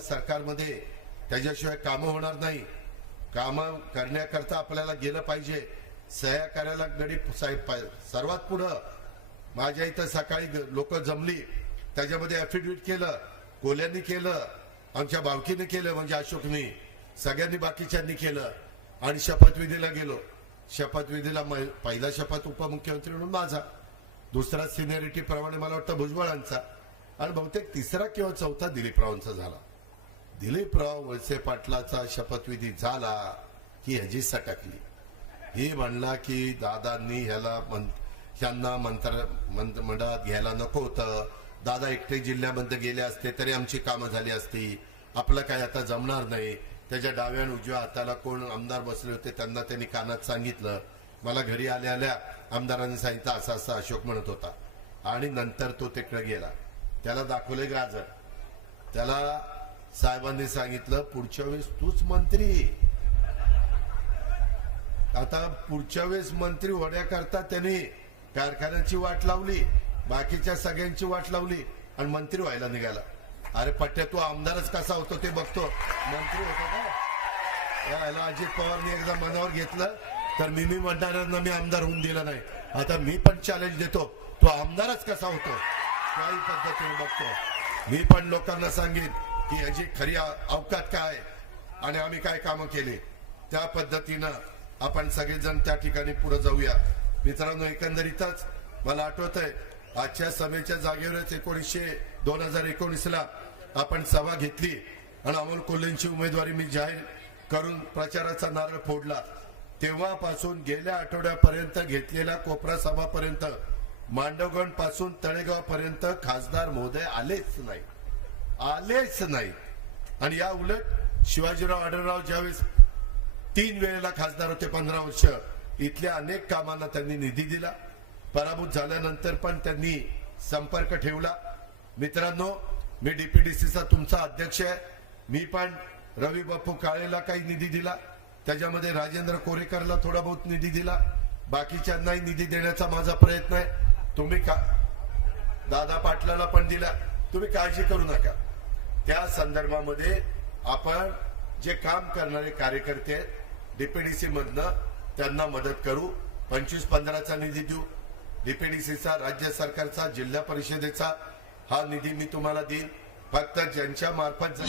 सरकारमध्ये त्याच्याशिवाय कामं होणार नाही. कामं करण्याकरता आपल्याला गेलं पाहिजे. सह्या करायला गडी साहेब सर्वात पुढं माझ्या इथं सकाळी लोक जमली. त्याच्यामध्ये अफिडेविट केलं. कोल्यांनी केलं. आमच्या भावकीने केलं म्हणजे अशोकनी. सगळ्यांनी बाकीच्यांनी केलं. आणि शपथविधीला गेलो. शपथविधीला पहिला शपथ उपमुख्यमंत्री म्हणून माझा. दुसरा सिनियरिटी प्रमाणे मला वाटतं भुजबळांचा. आणि बहुतेक तिसरा किंवा चौथा दिलीपरावांचा झाला. दिलीपराव वळसे पाटलाचा शपथविधी झाला की ह्याची सटकली. हे म्हणला की दादांनी ह्याला मं- ह्यांना मंत्र मंत्र- मंडळात घ्यायला नको होतं. दादा एकटे जिल्ह्यामध्ये गेले असते तरी आमची कामं झाली असती. आपलं काय आता जमणार नाही. त्याच्या डाव्या आणि उजव्या हाताला कोण आमदार बसले होते त्यांना त्यांनी कानात सांगितलं. मला घरी आल्या आल्या आमदारांनी सांगितलं असा असा अशोक म्हणत होता. आणि नंतर तो तिकडे गेला. त्याला दाखवले गाजर. त्याला साहेबांनी सांगितलं पुढच्या वेळेस तूच मंत्री. आता पुढच्या वेळेस मंत्री होण्याकरता त्यांनी कारखान्याची वाट लावली बाकीच्या सगळ्यांची वाट लावली आणि मंत्री व्हायला निघाला. अरे पट्ट्या तू आमदारच कसा होतो ते बघतो. मंत्री होतो का? अजित पवारने एकदा मनावर घेतलं तर मी मी म्हणणाऱ्यांना मी आमदार होऊन दिला नाही. आता मी पण चॅलेंज देतो. तो आमदारच कसा होतो? त्याही पद्धतीने बघतो. मी पण लोकांना सांगेन की याची खरी अवकात काय? आणि आम्ही काय कामं केली? त्या पद्धतीनं आपण सगळेजण त्या ठिकाणी पुढे जाऊया. मित्रांनो एकंदरीतच मला आठवत आहे आजच्या सभेच्या जागेवरच एकोणीसशे दोन हजार एकोणीसला आपण सभा घेतली आणि अमोल कोल्हेंची उमेदवारी मी जाहीर करून प्रचाराचा नारळ फोडला. तेव्हापासून गेल्या आठवड्यापर्यंत घेतलेल्या कोपरा सभापर्यंत मांडवगणपासून तळेगाव पर्यंत खासदार महोदय आलेच नाही आलेच नाही. आणि या उलट शिवाजीराव आढळराव ज्यावेळेस तीन वेळेला खासदार होते पंधरा वर्ष इथल्या अनेक कामांना त्यांनी निधी दिला. पराभूत झाल्यानंतर पण त्यांनी संपर्क ठेवला. मित्रांनो मी डीपीडीसीचा तुमचा अध्यक्ष आहे. मी पण रवी बापू काळेला काही निधी दिला. त्याच्यामध्ये राजेंद्र कोरेकरला थोडा बहुत निधी दिला. बाकीच्यांनाही निधी देण्याचा माझा प्रयत्न आहे. तुम्ही का दादा पाटलाला पण दिला. तुम्ही काळजी करू नका. त्या संदर्भामध्ये आपण जे काम करणारे कार्यकर्ते आहेत डीपीडीसी मधनं त्यांना मदत करू. पंचवीस पंधराचा निधी देऊ. डीपीडीसीचा राज्य सरकारचा जिल्हा परिषदेचा हा निधी मी तुम्हाला देईन. फक्त ज्यांच्या मार्फत